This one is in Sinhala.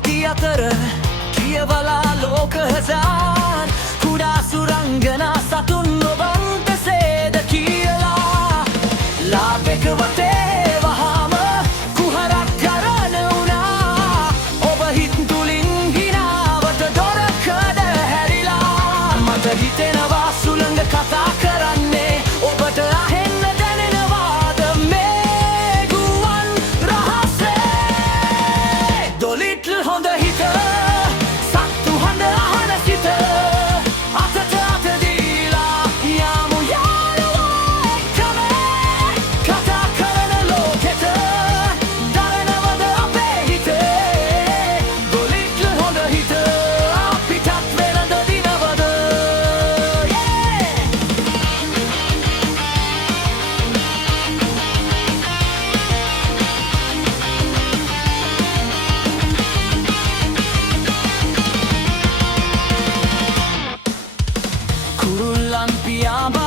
පන්ති අතර කියවලා ලෝක හසාන් කුඩා සුරංගනා සතුන් ඔබන්ට සේද කියලා ලාභක වටේ වහාම කුහරක් කරන වුණා ඔබ හිත් තුලින් හිනාවට දොරකඩ හැරිලා මට හිතෙනවා සුළඟ කතා කරන්නේ ඔබට අහෙන්න දැනෙනවාද මේ ගුවන් රහසේ දොලිට්ල් හොඳ හිත සත්තු හඬ අහන සිත අතට අත දීලා යමු යාළුවෝ එක්කම කතා කරන ලෝකෙට දරනවද අපේ හිතේ දොලිට්ල් හොඳ හිත අපිටත් වෙනද දිනවද කුරුල්ලන් පියාඹ